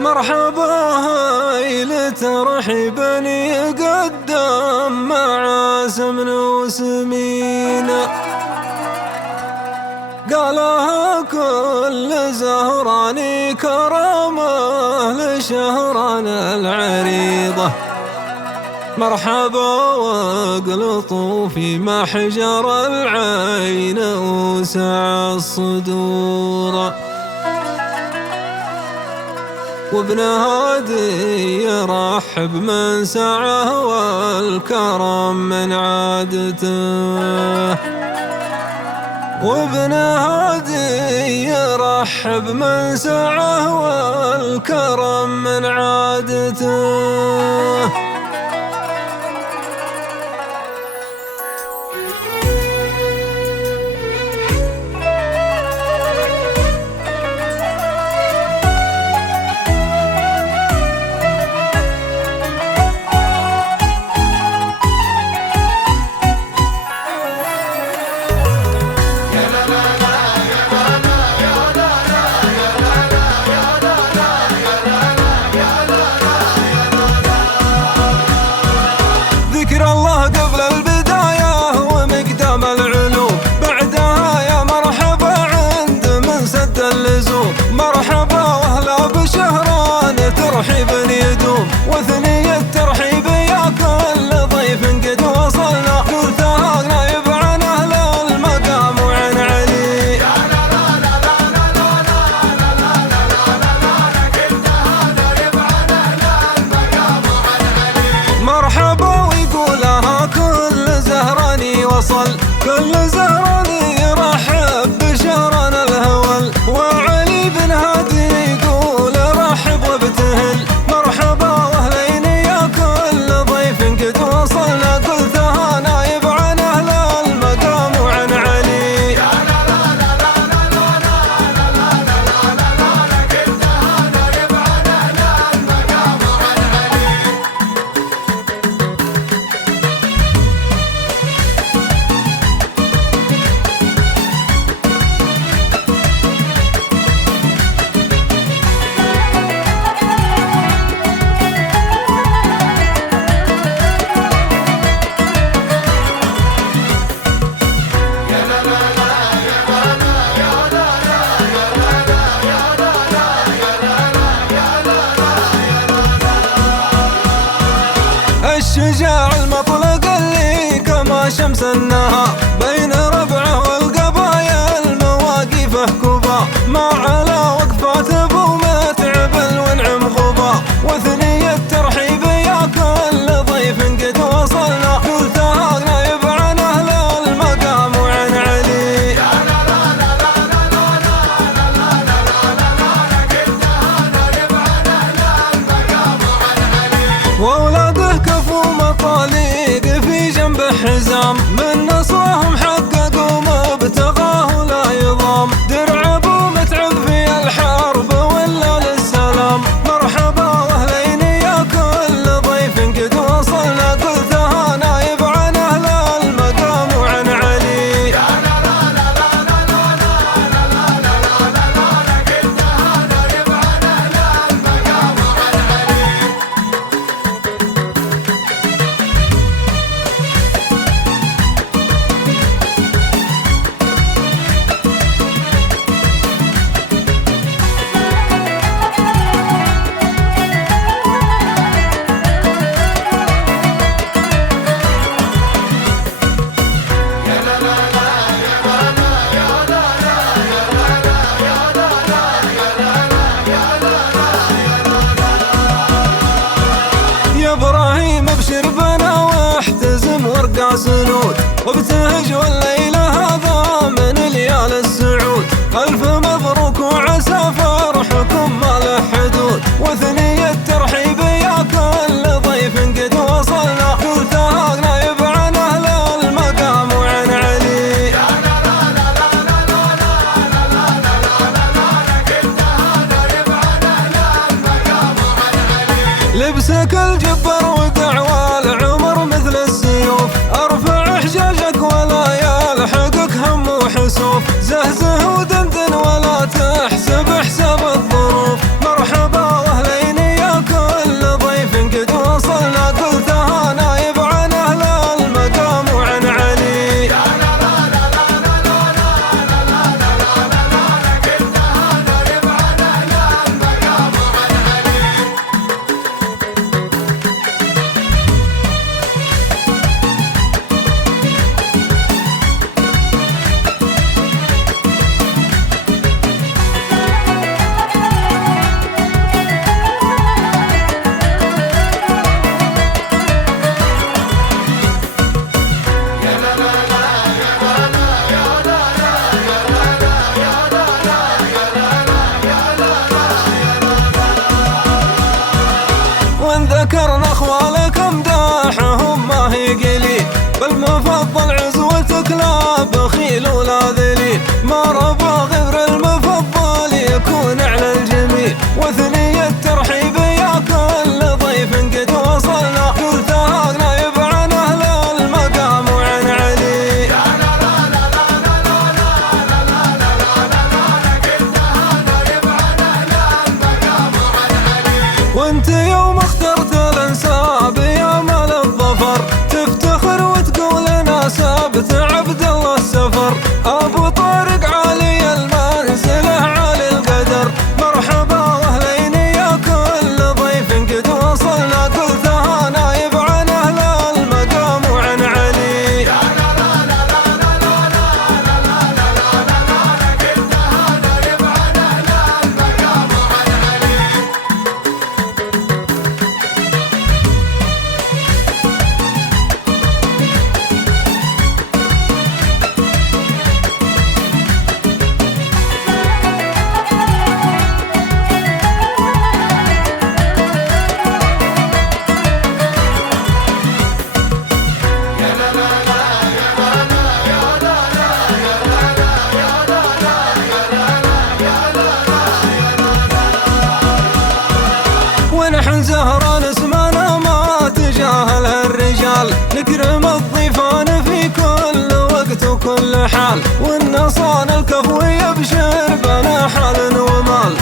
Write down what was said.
مرحبا هايل ترحيبا يقدم مع سمن وسمينة، قالها كل زهراني كرامه لشهرنا العريضة. مرحبا واقلطوا في محجر العين وسع الصدور، وابن هادي يرحب من سعه والكرم من عادته. وابن هادي يرحب من سعه والكرم من عادته. الله قبل البداية ومقدام العلوم، بعدها يا مرحبا عند من سد اللزوم. مرحبا واهلا بشهران ترحيب يدوم، وثني الترحيب يا كل ضيف قد وصلنا. قلتها نايب عن اهل المقام وعن علي، مرحبا وصل كل زهراني يرحب بشهرنا الهول. وعلي بن هادي يقول رحب وابتهل، مرحبا واهلين يا كل ضيف قد وصلنا. قلتها نايب عن اهل المقام وعن علي، الشجاع المطلق اللي كما شمس النهار، بين ربعه والقبايا المواقفه كبار. ما على وقفات ابو متعب وانعم غبار، وثني الترحيب يا كل ضيف قد وصلنا. قلتها نايب عن اهل المقام وعن علي، واولاده كفو مطاليق في جنب حزام، من نصرهم حققوا مبتغاه لا يضام. درع ابو متعب في الحرب ولا للسلام، مرحبا واهلين يا كل ضيف قد وصلنا. قلتها نايب عن اهل المقام وعن علي، ابراهيم ابشر بنا واحتزم وارقع سنود، وابتهج والليله هذا من ليال السعود. الف مبروك وعسى فرحكم ما له حدود، وثني الترحيب يا كل ضيف قد وصلنا. قلتها نايب عن اهل المقام وعن علي، لبسك الجبر وقع والعمر مثل السيوف. ارفع حجاجك ولا يلحقك هم وحسوف، زهزه ودندن ولا تحسب حساب الظروف. مرحبا واهلا قلبك لا بخيل ولا ذليل، ما ربى غير المفضل يكون على الجميل. وثني الترحيب يا كل ضيف قد وصلنا، قلتها نايب عن اهل المقام وعن علي. وانت يوم اخترت الانساب يا مال الظفر، تفتخر وتقول انا سابت عبد الله السفر. ابو طارق عالي المنزله عالي القدر، مرحبا واهلين يا كل ضيف قد وصلنا، قلتها نايب عن اهل المقام وعن علي. ونحن زهران اسمنا ما تجاهلها الرجال، نكرم الضيفان في كل وقت وكل حال، والنصان الكفو يبشر بنا حال ومال.